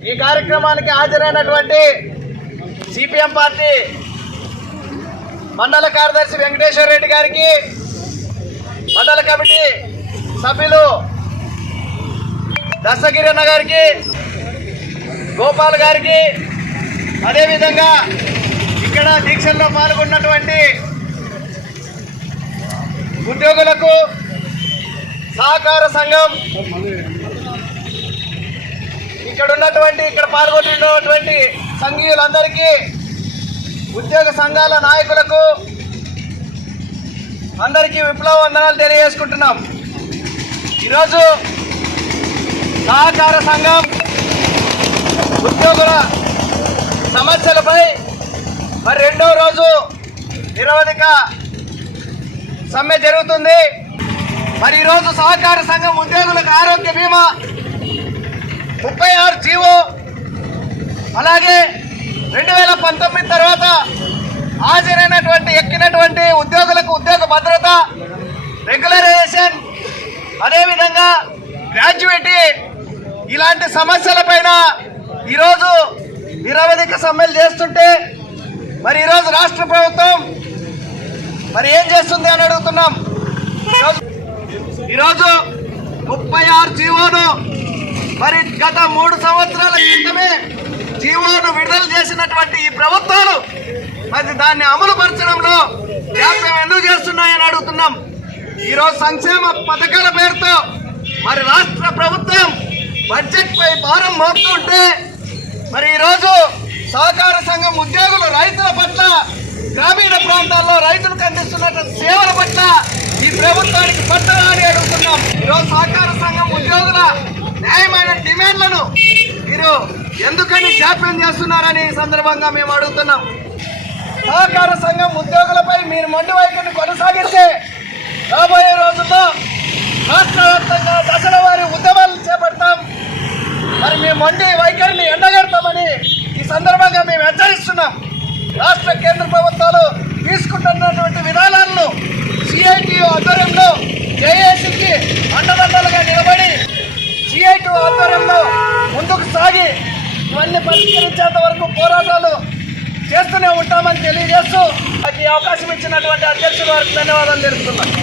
ఈ కార్యక్రమానికి హాజరైనటువంటి CPM party మండల కార్యదర్శి వెంకటేశ్వర రెడ్డి గారికి మండల కమిటీ సభ్యులు దశగిరన్న గారికి గోపాల్ గారికి అదేవిధంగా ఇక్కడ దీక్షల్లో పాల్గొన్నటువంటి ఉద్యోగులకు సహకార సంఘం ఇక్కడ ఉన్నటువంటి ఇక్కడ పాల్గొంటున్నటువంటి సంఘీయులందరికీ ఉద్యోగ సంఘాల నాయకులకు అందరికీ విప్లవ వందనాలు తెలియజేసుకుంటున్నాం. ఈరోజు సహకార సంఘం ఉద్యోగుల సమస్యలపై మరి రెండో రోజు నిరవధిక సమ్మె జరుగుతుంది. మరి ఈరోజు సహకార సంఘం ఉద్యోగులకు ఆరోగ్య బీమా ముప్పై ఆరు జీవో. అలాగే రెండు వేల పంతొమ్మిది తర్వాత హాజరైనటువంటి ఎక్కినటువంటి ఉద్యోగులకు ఉద్యోగ భద్రత రెగ్యులరైజేషన్ అదేవిధంగా గ్రాడ్యుయేటీ ఇలాంటి సమస్యలపైన ఈరోజు నిరవధిక సమ్మెలు చేస్తుంటే మరి ఈరోజు రాష్ట్ర ప్రభుత్వం మరి ఏం చేస్తుంది అని అడుగుతున్నాం. ఈరోజు ఈరోజు ముప్పై ఆరు జీవోను మరి గత మూడు సంవత్సరాల క్రితమే జీవోను విడుదల చేసినటువంటి ఈ ప్రభుత్వాలు మరి దాన్ని అమలు పరచడంలో జాప్యం ఎందుకు చేస్తున్నాయని అడుగుతున్నాం. ఈరోజు సంక్షేమ పథకాల పేరుతో మరి రాష్ట్ర ప్రభుత్వం బడ్జెట్పై భారం మోపుతుంటే మరి ఈరోజు సహకార సంఘం ఉద్యోగులు రైతుల పట్ల గ్రామీణ ప్రాంతాల్లో రైతులకు అందిస్తున్న సేవల పట్ల ఈ ప్రభుత్వానికి పట్టరాని అడుగుతున్నాం ఈరోజు సహకార సంఘం ఉద్యోగుల న్యాయమైన డిమాండ్లను మీరు ఎందుకని జాప్యం చేస్తున్నారని ఈ సందర్భంగా మేము అడుగుతున్నాం. సహకార సంఘం ముద్ద ఇవన్నీ పరిష్కరించేంత వరకు పోరాటాలు చేస్తూనే ఉంటామని తెలియజేస్తూ నాకు ఈ అవకాశం ఇచ్చినటువంటి అధ్యక్షుల వారికి ధన్యవాదాలు తెలుపుతున్నాను.